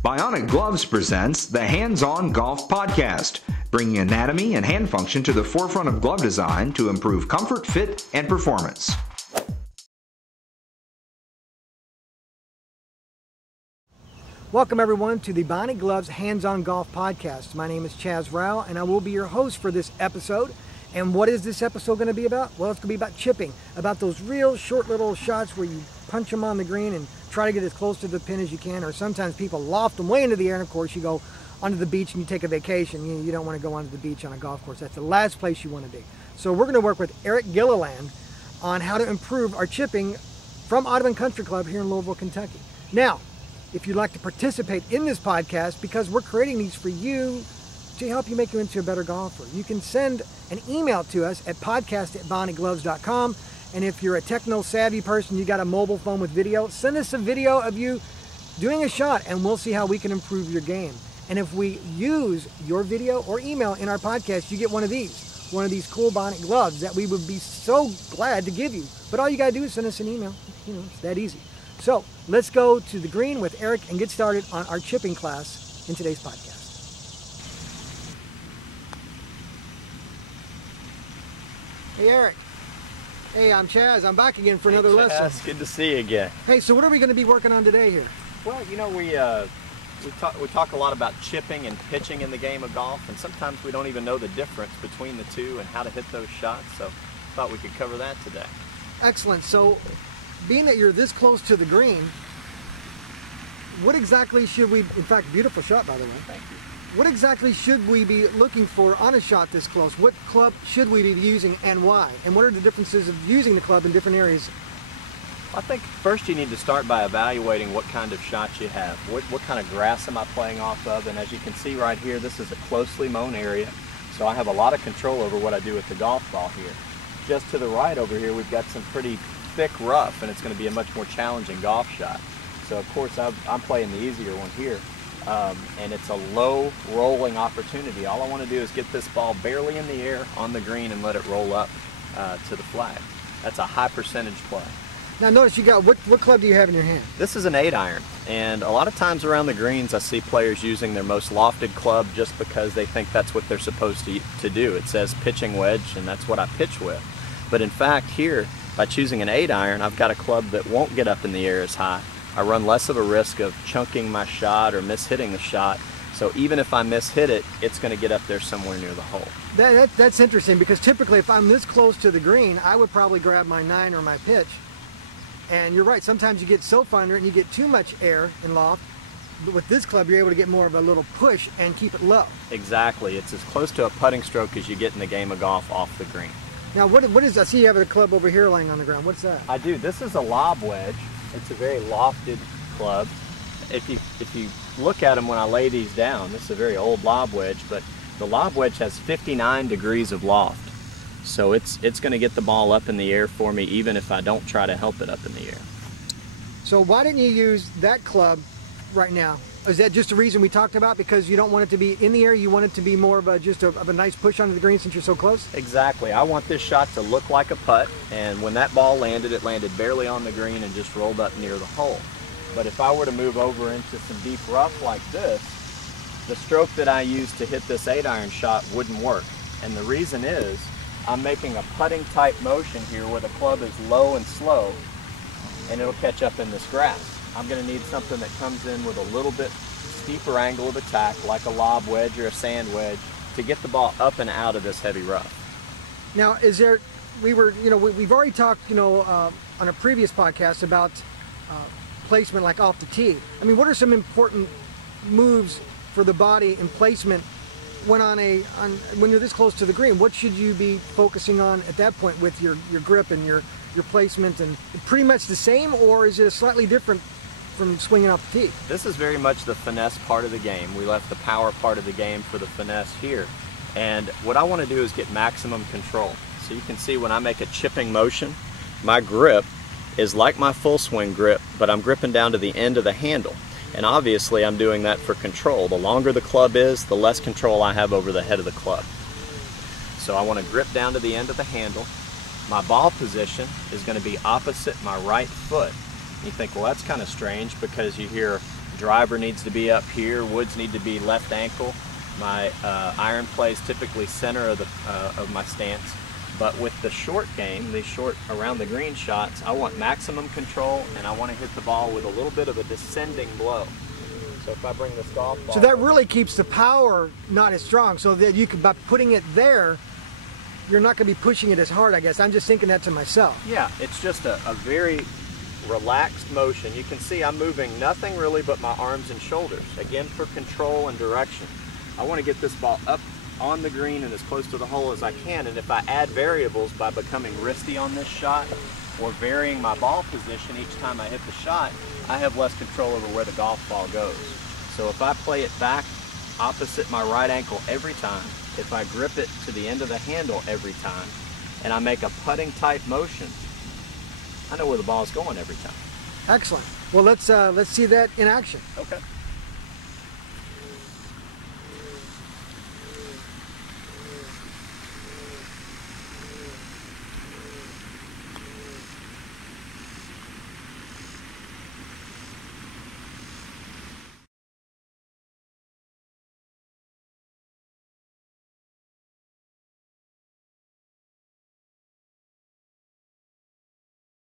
Bionic Gloves presents the Hands-On Golf Podcast, bringing anatomy and hand function to the forefront of glove design to improve comfort, fit, and performance. Welcome everyone to the Bionic Gloves Hands-On Golf Podcast. My name is Chaz Rao and I will be your host for this episode. And what is this episode going to be about? Well, it's going to be about chipping, about those real short little shots where you punch them on the green and try to get as close to the pin as you can, or sometimes people loft them way into the air, and of course you go onto the beach and you take a vacation. You don't want to go onto the beach on a golf course. That's the last place you want to be. So we're going to work with Eric Gilliland on how to improve our chipping from Audubon Country Club here in Louisville, Kentucky. Now, if you'd like to participate in this podcast, because we're creating these for you to help you make you into a better golfer, you can send an email to us at podcast@bionicgloves.com. And if you're a techno-savvy person, you got a mobile phone with video, send us a video of you doing a shot and we'll see how we can improve your game. And if we use your video or email in our podcast, you get one of these cool Bionic gloves that we would be so glad to give you. But all you gotta do is send us an email. You know, it's that easy. So let's go to the green with Eric and get started on our chipping class in today's podcast. Hey Eric. Hey, I'm Chaz. I'm back again for another lesson. Chaz, good to see you again. Hey, so what are we going to be working on today here? Well, you know, we talk a lot about chipping and pitching in the game of golf, and sometimes we don't even know the difference between the two and how to hit those shots, so I thought we could cover that today. Excellent. So, being that you're this close to the green, what exactly should we, in fact, beautiful shot by the way. Thank you. What exactly should we be looking for on a shot this close? What club should we be using and why? And what are the differences of using the club in different areas? I think first you need to start by evaluating what kind of shots you have. What kind of grass am I playing off of? And as you can see right here, this is a closely mown area, so I have a lot of control over what I do with the golf ball here. Just to the right over here, we've got some pretty thick rough, and it's going to be a much more challenging golf shot. So of course I'm playing the easier one here. And it's a low rolling opportunity. All I want to do is get this ball barely in the air on the green and let it roll up to the flag. That's a high percentage play. Now notice you got, what club do you have in your hand? This is an 8-iron, and a lot of times around the greens I see players using their most lofted club just because they think that's what they're supposed to do. It says pitching wedge, and that's what I pitch with. But in fact here, by choosing an 8-iron, I've got a club that won't get up in the air as high. I run less of a risk of chunking my shot or mishitting the shot. So even if I mishit it, it's going to get up there somewhere near the hole. That's interesting, because typically if I'm this close to the green, I would probably grab my 9 or my pitch. And you're right, sometimes you get so far under it and you get too much air and loft. But with this club, you're able to get more of a little push and keep it low. Exactly. It's as close to a putting stroke as you get in the game of golf off the green. Now what is, I see you have a club over here laying on the ground. What's that? I do. This is a lob wedge. It's a very lofted club. If you look at them when I lay these down, this is a very old lob wedge, but the lob wedge has 59 degrees of loft. So it's going to get the ball up in the air for me even if I don't try to help it up in the air. So why didn't you use that club right now? Is that just the reason we talked about? Because you don't want it to be in the air, you want it to be more of a nice push onto the green since you're so close? Exactly. I want this shot to look like a putt, and when that ball landed, it landed barely on the green and just rolled up near the hole. But if I were to move over into some deep rough like this, the stroke that I use to hit this 8-iron shot wouldn't work. And the reason is, I'm making a putting type motion here where the club is low and slow, and it'll catch up in this grass. I'm going to need something that comes in with a little bit steeper angle of attack, like a lob wedge or a sand wedge, to get the ball up and out of this heavy rough. Now, we've already talked, on a previous podcast about placement like off the tee. I mean, what are some important moves for the body and placement when when you're this close to the green? What should you be focusing on at that point with your grip and your placement? And pretty much the same, or is it slightly different from swinging off the tee? This is very much the finesse part of the game. We left the power part of the game for the finesse here. And what I want to do is get maximum control. So you can see when I make a chipping motion, my grip is like my full swing grip, but I'm gripping down to the end of the handle. And obviously I'm doing that for control. The longer the club is, the less control I have over the head of the club. So I want to grip down to the end of the handle. My ball position is going to be opposite my right foot. You think, well, that's kind of strange because you hear driver needs to be up here, woods need to be left ankle. My iron play is typically center of my stance. But with the short game, these short around the green shots, I want maximum control, and I want to hit the ball with a little bit of a descending blow. So if I bring this golf ball... So that really keeps the power not as strong, so that you can, by putting it there, you're not going to be pushing it as hard, I guess. I'm just thinking that to myself. Yeah, it's just a very relaxed motion. You can see I'm moving nothing really but my arms and shoulders, again for control and direction. I want to get this ball up on the green and as close to the hole as I can, and if I add variables by becoming risky on this shot or varying my ball position each time I hit the shot, I have less control over where the golf ball goes. So if I play it back opposite my right ankle every time, if I grip it to the end of the handle every time, and I make a putting type motion, I know where the ball is going every time. Excellent. Well, let's see that in action. Okay.